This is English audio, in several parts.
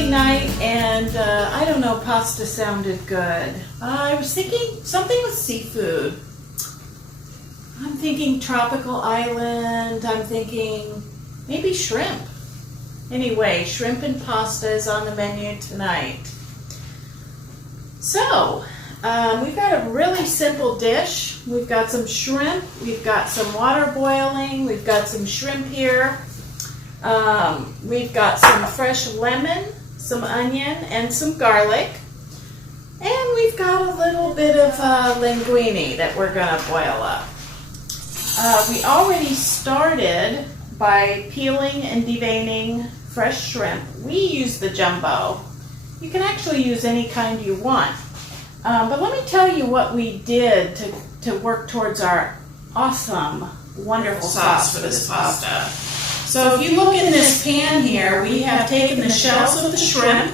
Saturday night, and I don't know, pasta sounded good. I was thinking something with seafood. I'm thinking tropical island. I'm thinking maybe shrimp. Anyway, shrimp and pasta is on the menu tonight. So, we've got a really simple dish. We've got some shrimp, we've got some water boiling, we've got some shrimp here. We've got some fresh lemon, some onion, and some garlic. And we've got a little bit of linguini that we're going to boil up. We already started by peeling and deveining fresh shrimp. We use the jumbo. You can actually use any kind you want. But let me tell you what we did to work towards our awesome, wonderful sauce for this pasta. So if you look in this pan here, we have taken the shells of the shrimp.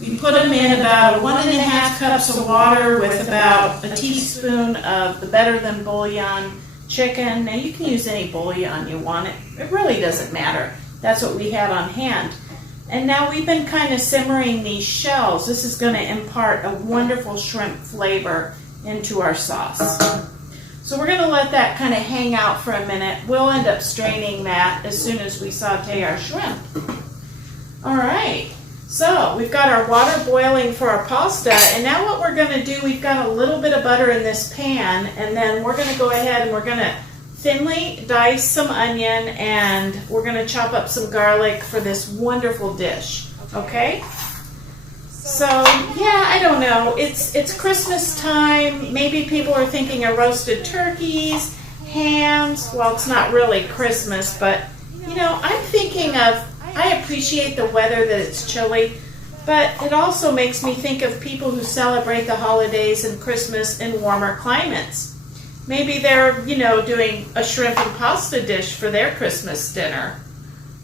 We put them in about 1.5 cups of water with about a teaspoon of the Better Than Bouillon chicken. Now you can use any bouillon you want. It really doesn't matter. That's what we had on hand. And now we've been kind of simmering these shells. This is going to impart a wonderful shrimp flavor into our sauce. So we're going to let that kind of hang out for a minute. We'll end up straining that as soon as we saute our shrimp. All right, so we've got our water boiling for our pasta, and now what we're going to do, we've got a little bit of butter in this pan, and then we're going to go ahead and we're going to thinly dice some onion, and we're going to chop up some garlic for this wonderful dish, okay? So, yeah, I don't know. It's Christmas time. Maybe people are thinking of roasted turkeys, hams. Well, it's not really Christmas, but, you know, I'm thinking of, I appreciate the weather that it's chilly, but it also makes me think of people who celebrate the holidays and Christmas in warmer climates. Maybe they're, you know, doing a shrimp and pasta dish for their Christmas dinner.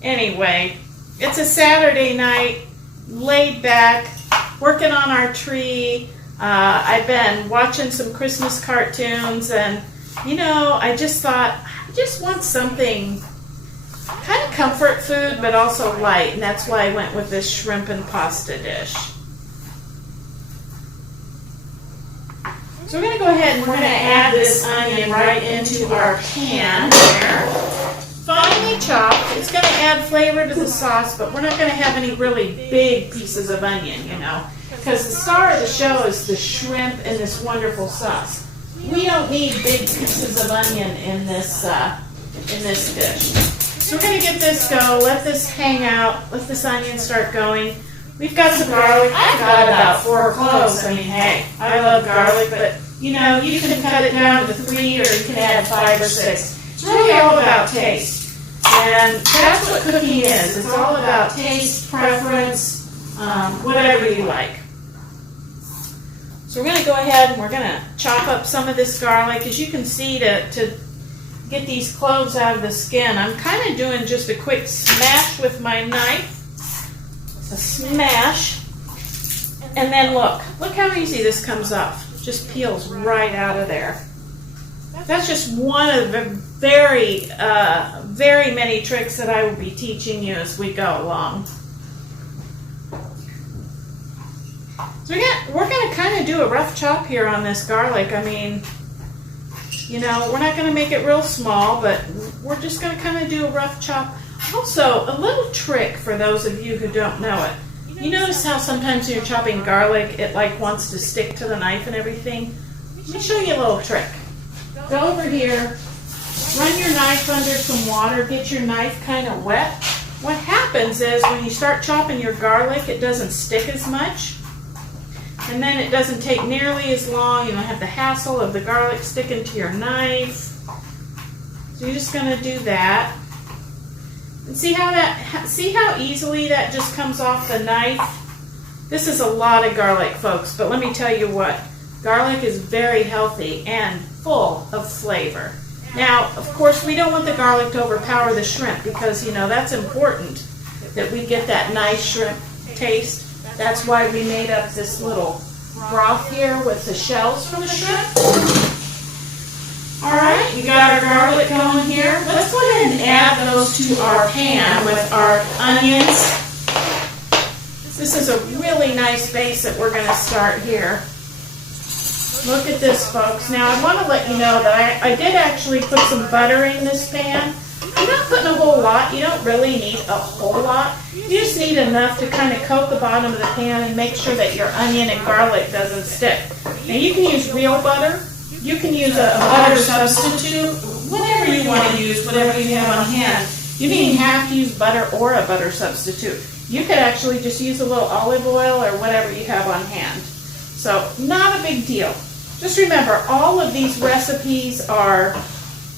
Anyway, it's a Saturday night, laid back, working on our tree. I've been watching some Christmas cartoons, and, you know, I just thought, I just want something kind of comfort food, but also light, and that's why I went with this shrimp and pasta dish. So we're going to go ahead and we're going to add this onion right into our pan there. Finely chopped. It's going to add flavor to the sauce, but we're not going to have any really big pieces of onion, you know, because the star of the show is the shrimp and this wonderful sauce. We don't need big pieces of onion in this dish. So we're going to get this go, let this hang out, let this onion start going. We've got some garlic. I've got about 4 cloves. I mean, hey, I love garlic, but, you know, you can cut it down to 3 or you can add 5 or 6. It's really all about taste. And that's what cooking is. It's all about taste, preference, whatever you like. So we're going to go ahead and we're going to chop up some of this garlic. As you can see, to get these cloves out of the skin, I'm kind of doing just a quick smash with my knife. A smash. And then look how easy this comes off. It just peels right out of there. That's just one of the very many tricks that I will be teaching you as we go along. So we're going to kind of do a rough chop here on this garlic. I mean, you know, we're not going to make it real small, but we're just going to kind of do a rough chop. Also, a little trick for those of you who don't know it. You notice how sometimes when you're chopping garlic, it like wants to stick to the knife and everything? Let me show you a little trick. Go over here, run your knife under some water, get your knife kind of wet. What happens is when you start chopping your garlic, it doesn't stick as much. And then it doesn't take nearly as long. You don't have the hassle of the garlic sticking to your knife. So you're just going to do that. And see how easily that just comes off the knife? This is a lot of garlic, folks, but let me tell you what. Garlic is very healthy and full of flavor. Now, of course, we don't want the garlic to overpower the shrimp because, you know, that's important that we get that nice shrimp taste. That's why we made up this little broth here with the shells from the shrimp. All right, we got our garlic going here. Let's go ahead and add those to our pan with our onions. This is a really nice base that we're going to start here. Look at this, folks. Now, I want to let you know that I did actually put some butter in this pan. I'm not putting a whole lot. You don't really need a whole lot. You just need enough to kind of coat the bottom of the pan and make sure that your onion and garlic doesn't stick. Now, you can use real butter. You can use a butter substitute. Whatever you want to use, whatever you have on hand. You don't even have to use butter or a butter substitute. You could actually just use a little olive oil or whatever you have on hand. So, not a big deal. Just remember, all of these recipes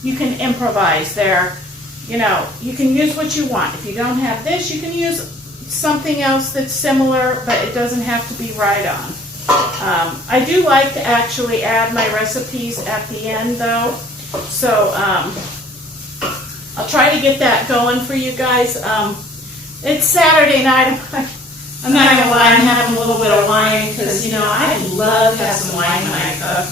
you can improvise. You can use what you want. If you don't have this, you can use something else that's similar, but it doesn't have to be right on. I do like to actually add my recipes at the end, though. So, I'll try to get that going for you guys. It's Saturday night. I'm not going to lie, I'm having a little bit of wine because, I love to have some wine when I cook.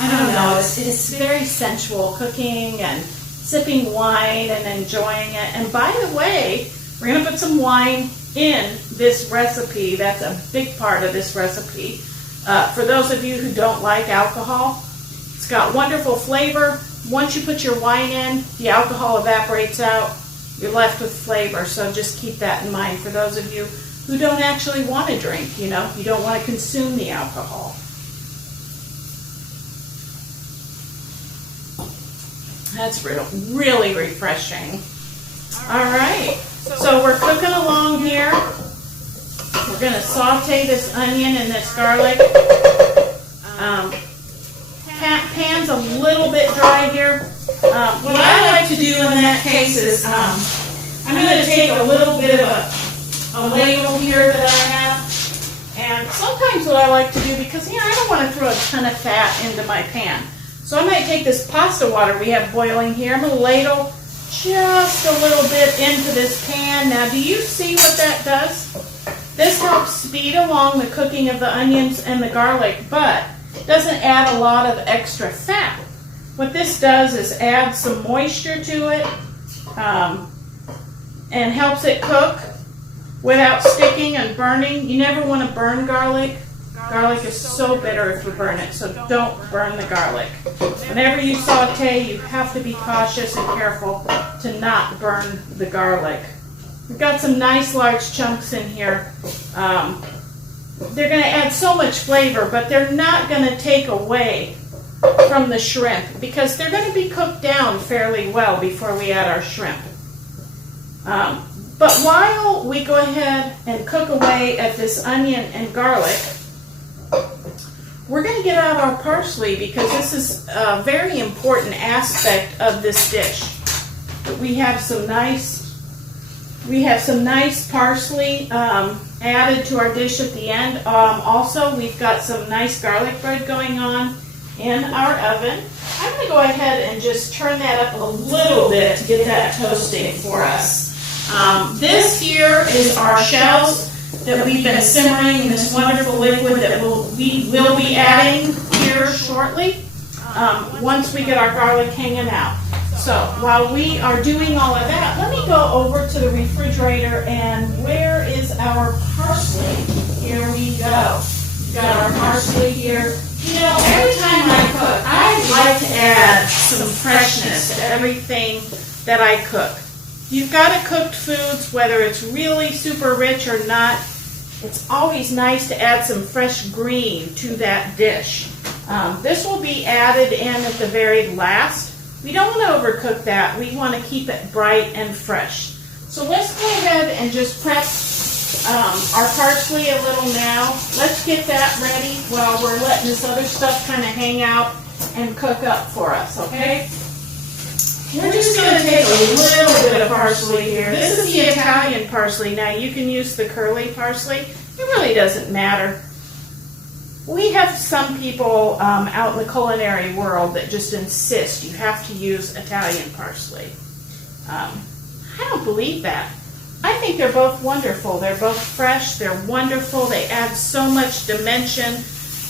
I don't know, it's very sensual cooking and sipping wine and enjoying it. And by the way, we're going to put some wine in this recipe. That's a big part of this recipe. For those of you who don't like alcohol, it's got wonderful flavor. Once you put your wine in, the alcohol evaporates out. You're left with flavor, so just keep that in mind for those of you who don't actually want to drink, you don't want to consume the alcohol. That's really refreshing. All right, so we're cooking along here. We're going to saute this onion and this garlic. Pan's a little bit dry here. What I like to do in that case is I'm going to take a little bit of a ladle here that I have. And sometimes what I like to do, because I don't want to throw a ton of fat into my pan. So I might take this pasta water we have boiling here. I'm going to ladle just a little bit into this pan. Now, do you see what that does? This helps speed along the cooking of the onions and the garlic, but doesn't add a lot of extra fat. What this does is add some moisture to it and helps it cook without sticking and burning. You never want to burn garlic. Garlic is so bitter if you burn it, so don't burn the garlic. Whenever you saute, you have to be cautious and careful to not burn the garlic. We've got some nice large chunks in here. They're going to add so much flavor, but they're not going to take away from the shrimp because they're going to be cooked down fairly well before we add our shrimp. But while we go ahead and cook away at this onion and garlic, we're going to get out our parsley because this is a very important aspect of this dish. We have some nice parsley added to our dish at the end. Also, we've got some nice garlic bread going on in our oven. I'm going to go ahead and just turn that up a little bit to get that toasting for us. This here is our shells that we've been simmering in this wonderful liquid that we will be adding here shortly once we get our garlic hanging out. So while we are doing all of that, let me go over to the refrigerator and where is our parsley? Here we go. We've got our parsley here. Every time I cook, I like to add some freshness to everything that I cook. You've got to cook foods, whether it's really super rich or not, it's always nice to add some fresh green to that dish. This will be added in at the very last. We don't want to overcook that. We want to keep it bright and fresh. So let's go ahead and just prep our parsley a little now. Let's get that ready while we're letting this other stuff kind of hang out and cook up for us, okay? We're just going to take a little bit of parsley here. This is the Italian parsley. Now, you can use the curly parsley. It really doesn't matter. We have some people out in the culinary world that just insist you have to use Italian parsley. I don't believe that. I think they're both wonderful. They're both fresh. They're wonderful. They add so much dimension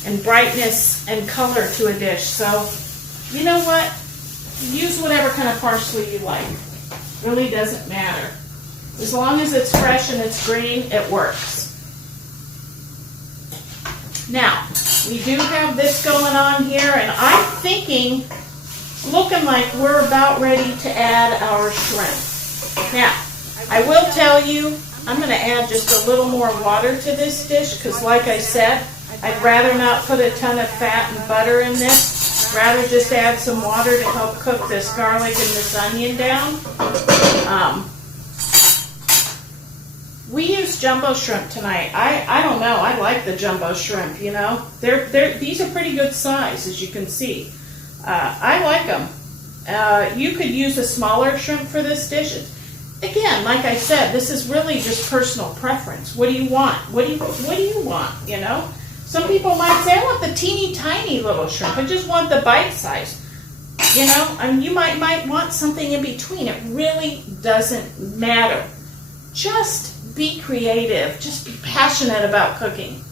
and brightness and color to a dish. So, you know what? Use whatever kind of parsley you like. It really doesn't matter. As long as it's fresh and it's green, it works. Now, we do have this going on here, and I'm thinking, looking like we're about ready to add our shrimp. Now, I will tell you, I'm going to add just a little more water to this dish because, like I said, I'd rather not put a ton of fat and butter in this. Rather just add some water to help cook this garlic and this onion down. We use jumbo shrimp tonight. I don't know. I like the jumbo shrimp, you know. These are pretty good size, as you can see. I like them. You could use a smaller shrimp for this dish. Again, like I said, this is really just personal preference. What do you want? What do you want, you know? Some people might say, I want the teeny tiny little shrimp. I just want the bite size. You know, and you might want something in between. It really doesn't matter. Just be creative. Just be passionate about cooking.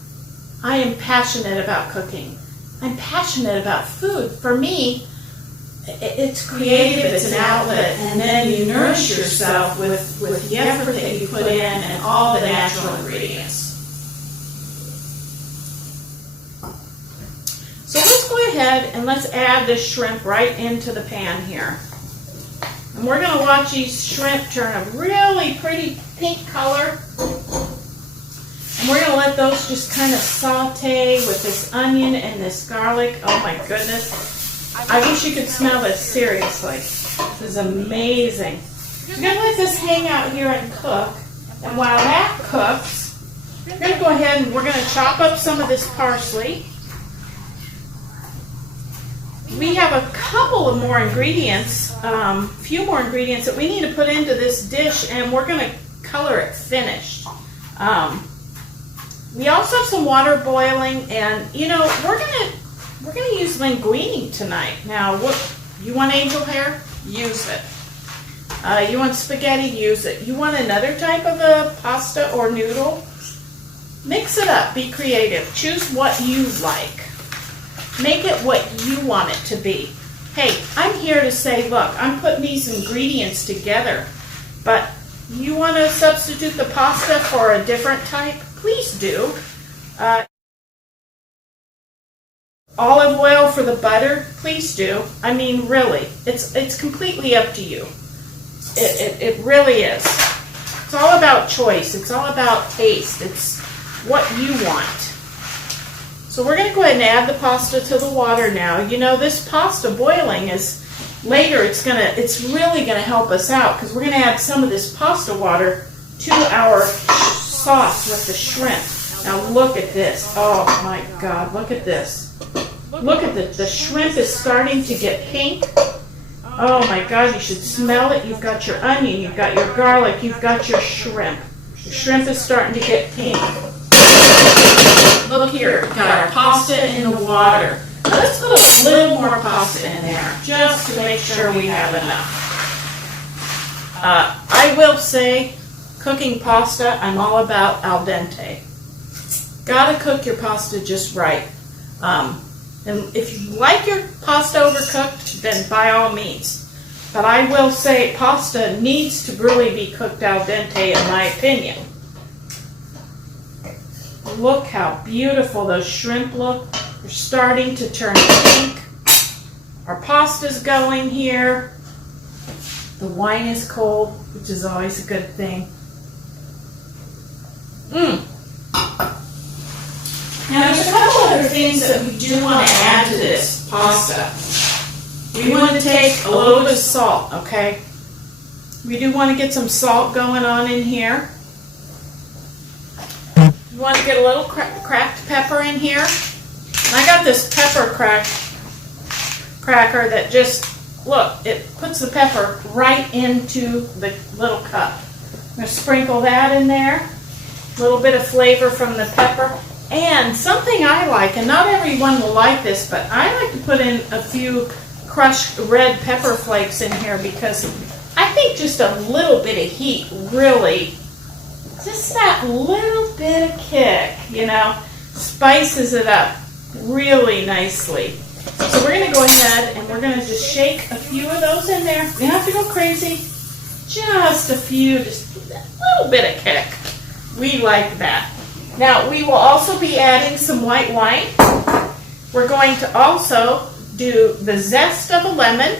I am passionate about cooking. I'm passionate about food. For me, it's creative, it's an outlet, and then you nourish yourself with the effort that you put in and all the natural ingredients. So let's go ahead and let's add this shrimp right into the pan here. And we're going to watch these shrimp turn a really pretty pink color. And we're going to let those just kind of saute with this onion and this garlic. Oh my goodness. I wish you could smell this, seriously. This is amazing. We're going to let this hang out here and cook. And while that cooks, we're going to go ahead and we're going to chop up some of this parsley. We have a couple of more ingredients, few more ingredients that we need to put into this dish, and we're going to color it finished. We also have some water boiling, and you know we're gonna use linguini tonight. Now, what you want angel hair? Use it. You want spaghetti? Use it. You want another type of a pasta or noodle? Mix it up. Be creative. Choose what you like. Make it what you want it to be. Hey, I'm here to say, look, I'm putting these ingredients together, but you want to substitute the pasta for a different type? Please do. Olive oil for the butter? Please do. I mean, really, it's completely up to you. It really is. It's all about choice. It's all about taste. It's what you want. So we're going to go ahead and add the pasta to the water now. You know, this pasta boiling is later. It's really going to help us out because we're going to add some of this pasta water to our sauce with the shrimp. Now look at this. Oh my God! Look at this. Look at the shrimp is starting to get pink. Oh my God! You should smell it. You've got your onion. You've got your garlic. You've got your shrimp. Your shrimp is starting to get pink. Look here, we've got our pasta in the water. Now let's put a little more pasta in there, just to make sure we have enough. I will say, cooking pasta, I'm all about al dente. Gotta cook your pasta just right. And if you like your pasta overcooked, then by all means. But I will say, pasta needs to really be cooked al dente, in my opinion. Look how beautiful those shrimp look. They're starting to turn pink. Our pasta's going here. The wine is cold, which is always a good thing. Now there's a couple other things that we do want to add to this pasta. We want to take a little bit of salt, okay? We do want to get some salt going on in here. You want to get a little cracked pepper in here. And I got this pepper cracker that just, look, it puts the pepper right into the little cup. I'm going to sprinkle that in there. A little bit of flavor from the pepper. And something I like, and not everyone will like this, but I like to put in a few crushed red pepper flakes in here because I think just a little bit of heat really, just that little bit of kick, you know, spices it up really nicely. So we're going to go ahead and we're going to just shake a few of those in there. You don't have to go crazy. Just a few, just a little bit of kick. We like that. Now we will also be adding some white wine. We're going to also do the zest of a lemon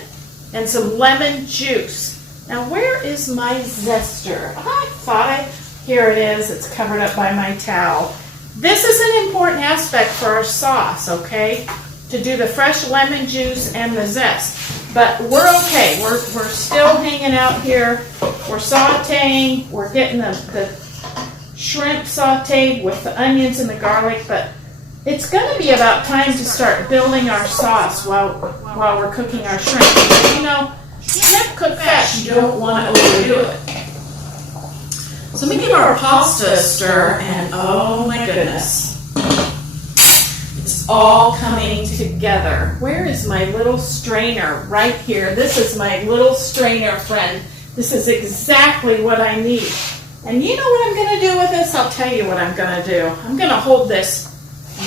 and some lemon juice. Now where is my zester? Here it is. It's covered up by my towel. This is an important aspect for our sauce, okay? To do the fresh lemon juice and the zest. But we're okay. We're still hanging out here. We're sauteing. We're getting the shrimp sauteed with the onions and the garlic. But it's going to be about time to start building our sauce while we're cooking our shrimp. Because, you know, shrimp cook fast. You don't want to overdo it. So let me give our pasta a stir, and oh my goodness. It's all coming together. Where is my little strainer? Right here. This is my little strainer, friend. This is exactly what I need. And you know what I'm going to do with this? I'll tell you what I'm going to do. I'm going to hold this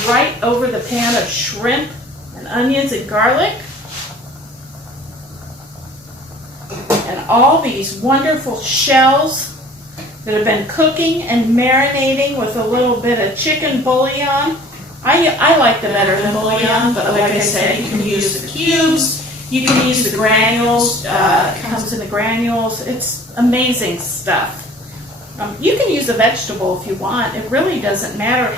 right over the pan of shrimp and onions and garlic. And all these wonderful shells that have been cooking and marinating with a little bit of chicken bouillon. I like the better than bouillon, but like I said, you can use the cubes, you can use the granules, it comes in the granules. It's amazing stuff. You can use a vegetable if you want. It really doesn't matter.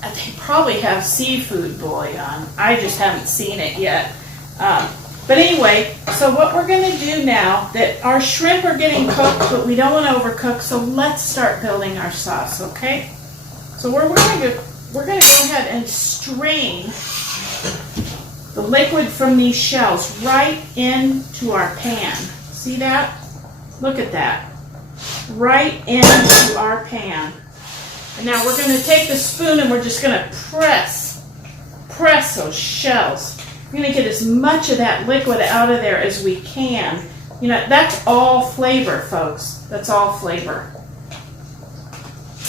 They probably have seafood bouillon. I just haven't seen it yet. But anyway, so what we're going to do now, that our shrimp are getting cooked, but we don't want to overcook, so let's start building our sauce, okay? So we're going to go ahead and strain the liquid from these shells right into our pan. See that? Look at that. Right into our pan. And now we're going to take the spoon and we're just going to press those shells. We're going to get as much of that liquid out of there as we can. You know, that's all flavor, folks. That's all flavor.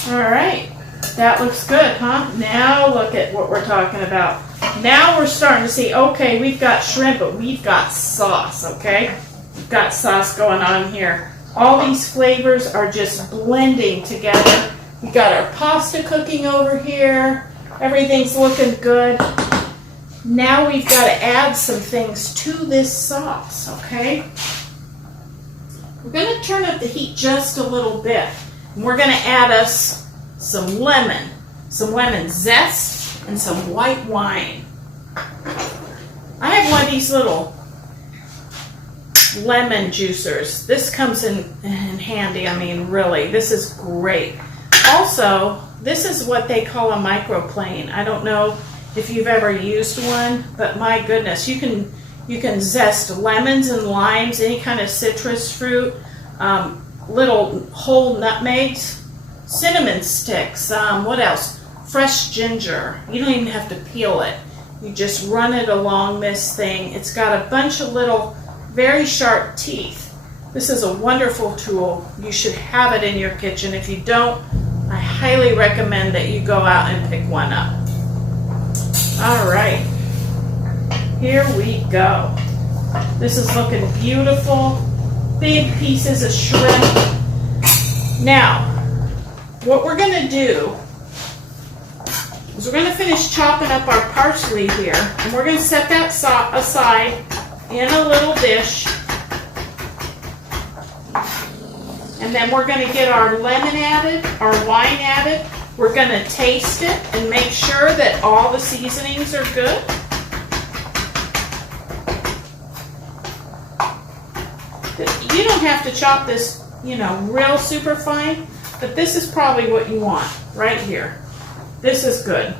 All right. That looks good, huh? Now look at what we're talking about. Now we're starting to see, okay, we've got shrimp, but we've got sauce, okay? We've got sauce going on here. All these flavors are just blending together. We've got our pasta cooking over here. Everything's looking good. Now we've got to add some things to this sauce, okay? We're going to turn up the heat just a little bit. And we're going to add us some lemon zest, and some white wine. I have one of these little lemon juicers. This comes in handy. I mean, really, this is great. Also, this is what they call a microplane. I don't know if you've ever used one, but my goodness, you can zest lemons and limes, any kind of citrus fruit, little whole nutmegs, cinnamon sticks, what else? Fresh ginger. You don't even have to peel it. You just run it along this thing. It's got a bunch of little, very sharp teeth. This is a wonderful tool. You should have it in your kitchen. If you don't, I highly recommend that you go out and pick one up. All right, here we go. This is looking beautiful. Big pieces of shrimp. Now, what we're going to do is we're going to finish chopping up our parsley here, and we're going to set that aside in a little dish. And then we're going to get our lemon added, our wine added. We're going to taste it and make sure that all the seasonings are good. You don't have to chop this, real super fine, but this is probably what you want right here. This is good.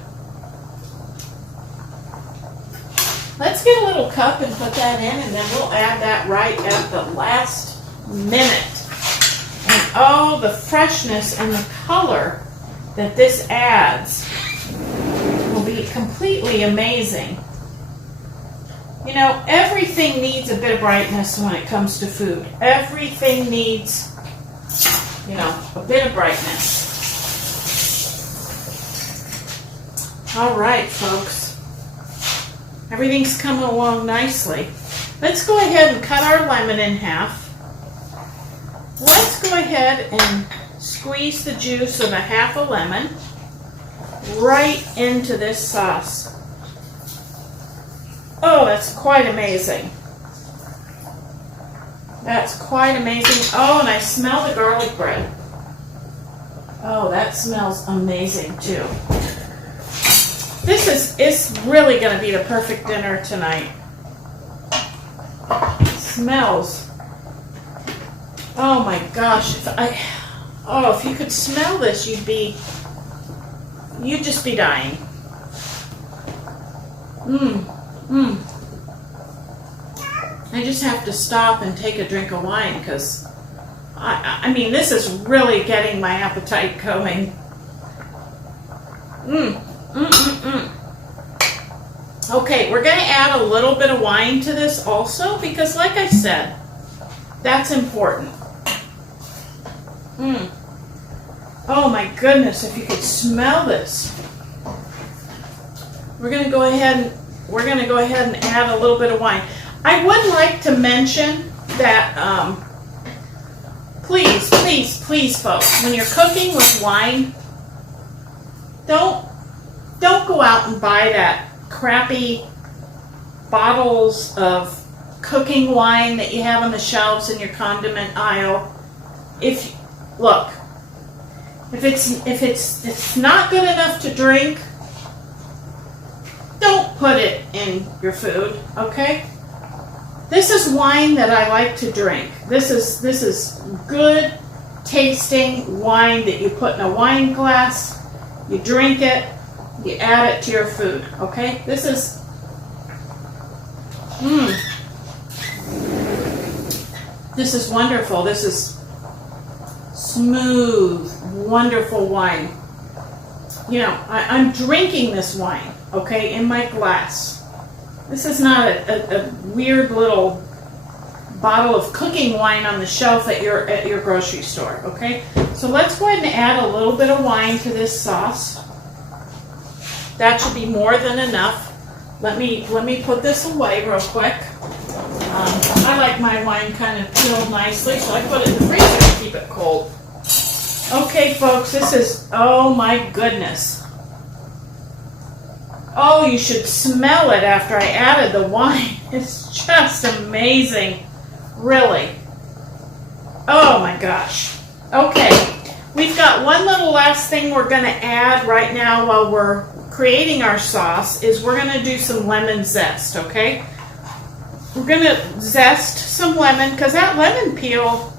Let's get a little cup and put that in, and then we'll add that right at the last minute. And oh, the freshness and the color that this adds will be completely amazing. Everything needs a bit of brightness when it comes to food. Everything needs, a bit of brightness. All right, folks. Everything's coming along nicely. Let's go ahead and cut our lemon in half. Let's go ahead and squeeze the juice of a half a lemon. right into this sauce. Oh, that's quite amazing. That's quite amazing. Oh, and I smell the garlic bread. Oh, that smells amazing too. It's really going to be the perfect dinner tonight. It smells. Oh my gosh. If you could smell this, you'd just be dying. I just have to stop and take a drink of wine because I mean, this is really getting my appetite going. Okay, we're going to add a little bit of wine to this also because, like I said, that's important. Oh my goodness, if you could smell this. We're going to go ahead and add a little bit of wine. I would like to mention that please folks, when you're cooking with wine, don't go out and buy that crappy bottles of cooking wine that you have on the shelves in your condiment aisle. If it's not good enough to drink, don't put it in your food, okay? This is wine that I like to drink. This is good tasting wine that you put in a wine glass, you drink it, you add it to your food, okay? This is wonderful. This is smooth, wonderful wine. You know, I'm drinking this wine, okay, in my glass. This is not a weird little bottle of cooking wine on the shelf at your grocery store, okay? So let's go ahead and add a little bit of wine to this sauce. That should be more than enough. Let me put this away real quick. I like my wine kind of chilled nicely, so I put it in the freezer to keep it cold. Okay, folks, this is, oh my goodness. Oh, you should smell it after I added the wine. It's just amazing, really. Oh my gosh. Okay, we've got one little last thing we're going to add right now while we're creating our sauce is we're going to do some lemon zest, okay? We're going to zest some lemon because that lemon peel,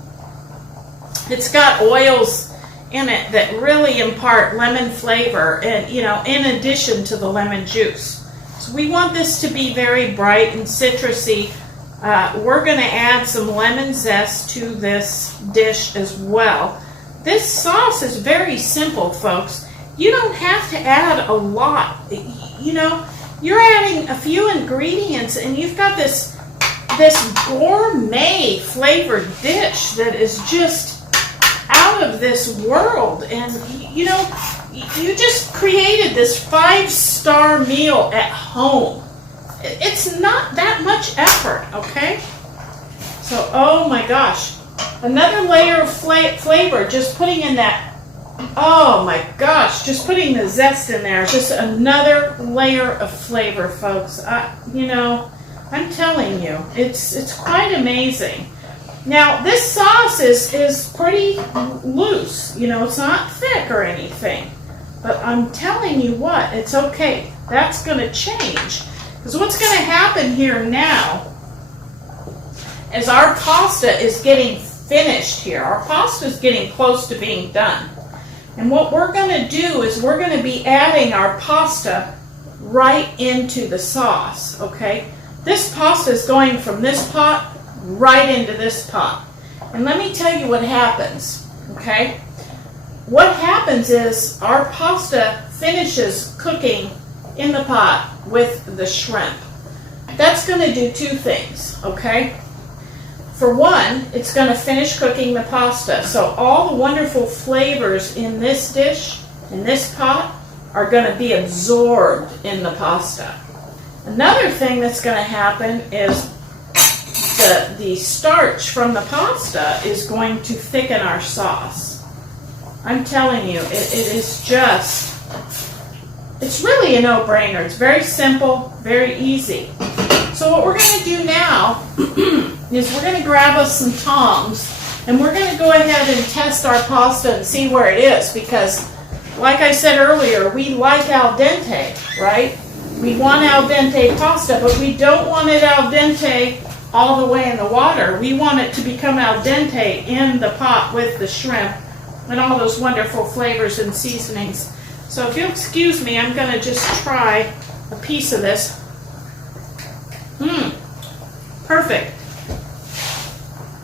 it's got oils in it that really impart lemon flavor, and you know, in addition to the lemon juice. So we want this to be very bright and citrusy. We're going to add some lemon zest to this dish as well. This sauce is very simple, folks. You don't have to add a lot. You know, you're adding a few ingredients and you've got this gourmet flavored dish that is just out of this world. And you know, you just created this 5-star meal at home. It's not that much effort, okay? So, oh my gosh, another layer of flavor, just putting in that, oh my gosh, just putting the zest in there, just another layer of flavor, folks. You know, I'm telling you, it's quite amazing. Now, this sauce is pretty loose, you know, it's not thick or anything, but I'm telling you what, it's okay. That's going to change. Because what's going to happen here now is our pasta is getting finished here. Our pasta is getting close to being done. And what we're going to do is we're going to be adding our pasta right into the sauce, okay? This pasta is going from this pot right into this pot. And let me tell you what happens, okay? What happens is our pasta finishes cooking in the pot with the shrimp. That's going to do two things, okay? For one, it's going to finish cooking the pasta. So all the wonderful flavors in this dish, in this pot, are going to be absorbed in the pasta. Another thing that's going to happen is the starch from the pasta is going to thicken our sauce. I'm telling you, it is just It's really a no-brainer. It's very simple, very easy. So what we're going to do now is we're going to grab us some tongs and we're going to go ahead and test our pasta and see where it is, because like I said earlier, we like al dente, right? We want al dente pasta, but we don't want it al dente all the way in the water. We want it to become al dente in the pot with the shrimp and all those wonderful flavors and seasonings. So if you'll excuse me, I'm going to just try a piece of this. Perfect.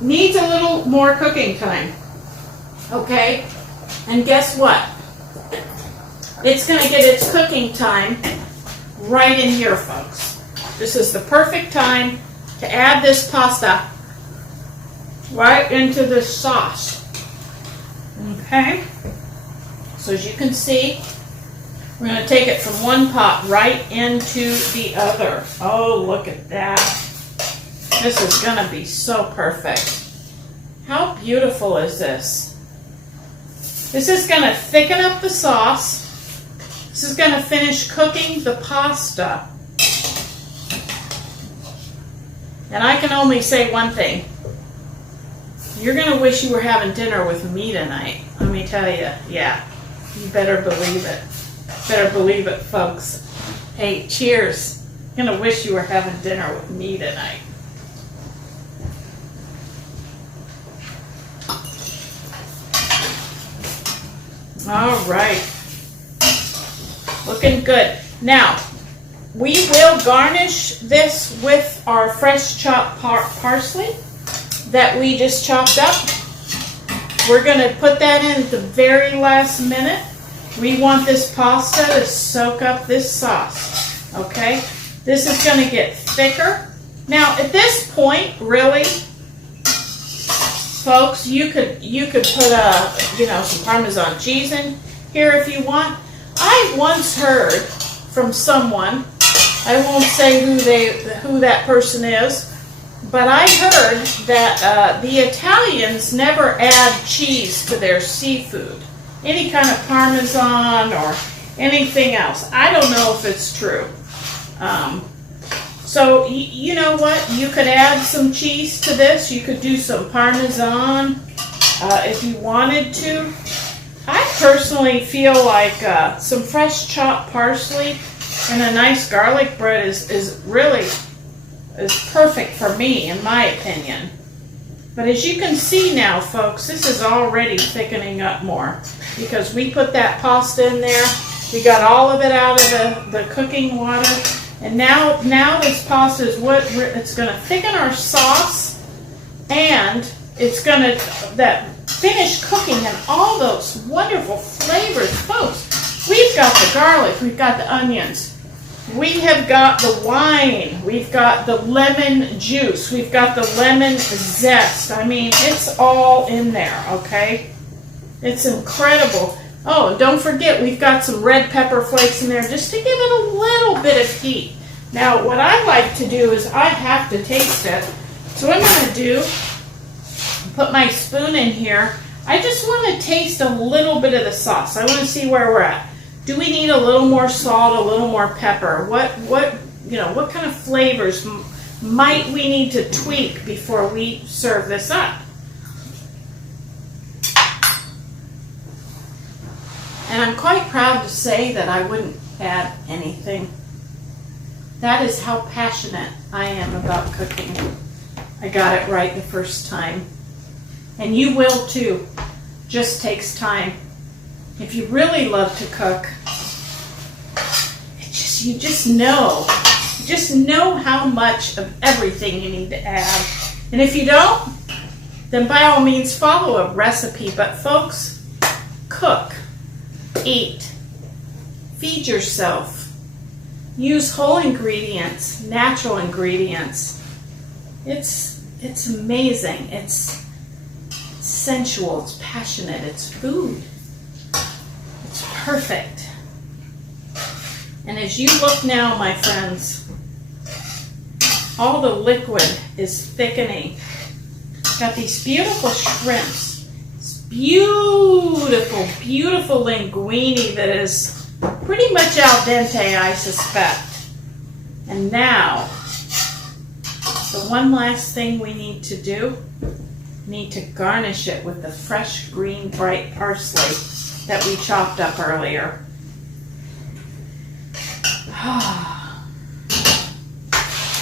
Needs a little more cooking time. Okay? And guess what? It's going to get its cooking time right in here, folks. This is the perfect time to add this pasta right into this sauce. Okay? So as you can see, we're going to take it from one pot right into the other. Oh, look at that. This is going to be so perfect. How beautiful is this? This is going to thicken up the sauce. This is going to finish cooking the pasta. And I can only say one thing. You're going to wish you were having dinner with me tonight. Let me tell you. Yeah, you better believe it. Better believe it, folks. Hey, cheers. You're going to wish you were having dinner with me tonight. All right. Looking good. Now, we will garnish this with our fresh chopped parsley that we just chopped up. We're going to put that in at the very last minute. We want this pasta to soak up this sauce. Okay? This is going to get thicker. Now, at this point, really, folks, you could put some Parmesan cheese in here if you want. I once heard from someone, I won't say who that person is, but I heard that the Italians never add cheese to their seafood, any kind of Parmesan or anything else. I don't know if it's true. So you know what? You could add some cheese to this. You could do some Parmesan if you wanted to. I personally feel like some fresh chopped parsley and a nice garlic bread is perfect for me, in my opinion. But as you can see now, folks, this is already thickening up more because we put that pasta in there. We got all of it out of the cooking water. And now this pasta is it's going to thicken our sauce, and it's going to finish cooking and all those wonderful flavors, folks. We've got the garlic, we've got the onions, we have got the wine, we've got the lemon juice, we've got the lemon zest. I mean, it's all in there, okay? It's incredible. Oh, and don't forget, we've got some red pepper flakes in there just to give it a little bit of heat. Now, what I like to do is I have to taste it. So what I'm going to do, put my spoon in here. I just want to taste a little bit of the sauce. I want to see where we're at. Do we need a little more salt, a little more pepper? What kind of flavors might we need to tweak before we serve this up? And I'm quite proud to say that I wouldn't add anything. That is how passionate I am about cooking. I got it right the first time. And you will too. Just takes time. If you really love to cook, you just know how much of everything you need to add. And if you don't, then by all means follow a recipe. But folks, cook, eat, feed yourself. Use whole ingredients, natural ingredients. It's amazing. It's sensual. It's passionate. It's food. It's perfect. And as you look now, my friends, all the liquid is thickening. Got these beautiful shrimps. This beautiful, beautiful linguini that is pretty much al dente, I suspect. And now, the one last thing we need to do, need to garnish it with the fresh green bright parsley that we chopped up earlier.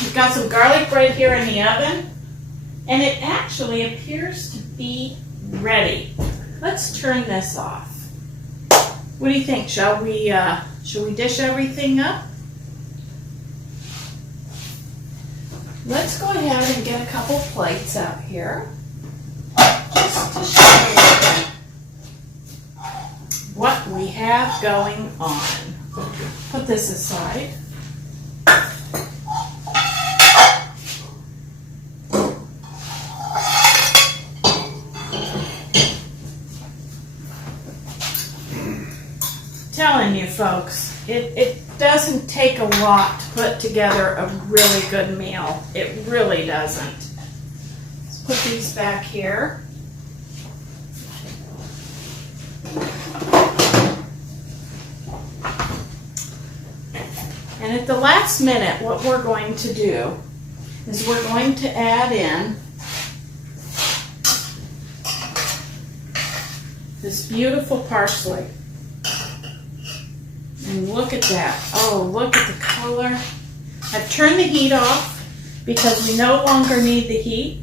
We've got some garlic bread here in the oven, and it actually appears to be ready. Let's turn this off. What do you think? Shall we dish everything up? Let's go ahead and get a couple plates out here. Just to show you what we have going on. Put this aside. Telling you folks, it doesn't take a lot to put together a really good meal. It really doesn't. Let's put these back here. And at the last minute, what we're going to do is we're going to add in this beautiful parsley. And look at that. Oh, look at the color. I've turned the heat off because we no longer need the heat.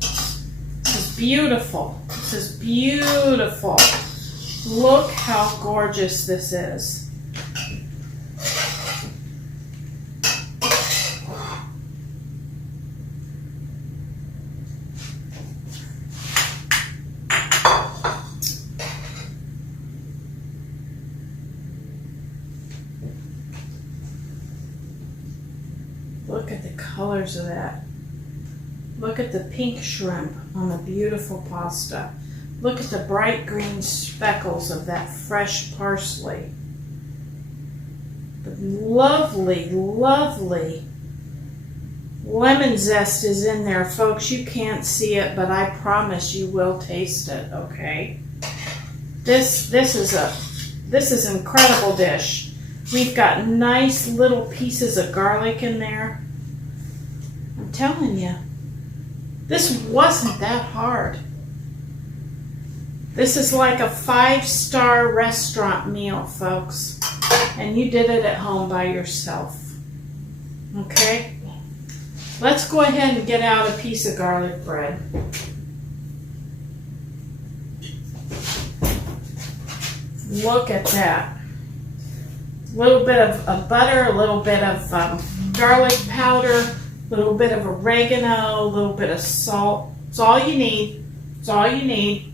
This is beautiful. This is beautiful. Look how gorgeous this is. Look at the colors of that. Look at the pink shrimp on the beautiful pasta. Look at the bright green speckles of that fresh parsley. The lovely, lovely lemon zest is in there, folks. You can't see it, but I promise you will taste it, okay? This is an incredible dish. We've got nice little pieces of garlic in there. I'm telling you, this wasn't that hard. This is like a 5-star restaurant meal, folks. And you did it at home by yourself. Okay? Let's go ahead and get out a piece of garlic bread. Look at that. A little bit of butter, a little bit of garlic powder, a little bit of oregano, a little bit of salt. It's all you need. It's all you need.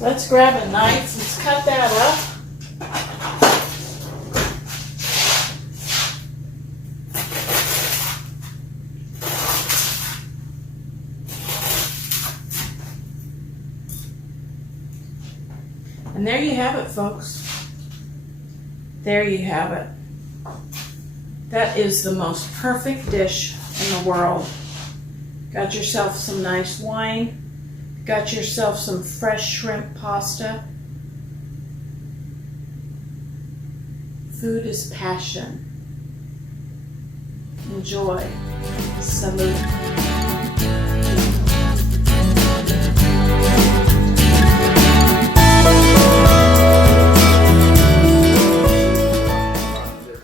Let's grab a knife. Let's cut that up. And there you have it, folks. There you have it. That is the most perfect dish in the world. Got yourself some nice wine. Got yourself some fresh shrimp pasta. Food is passion. Enjoy. Salute.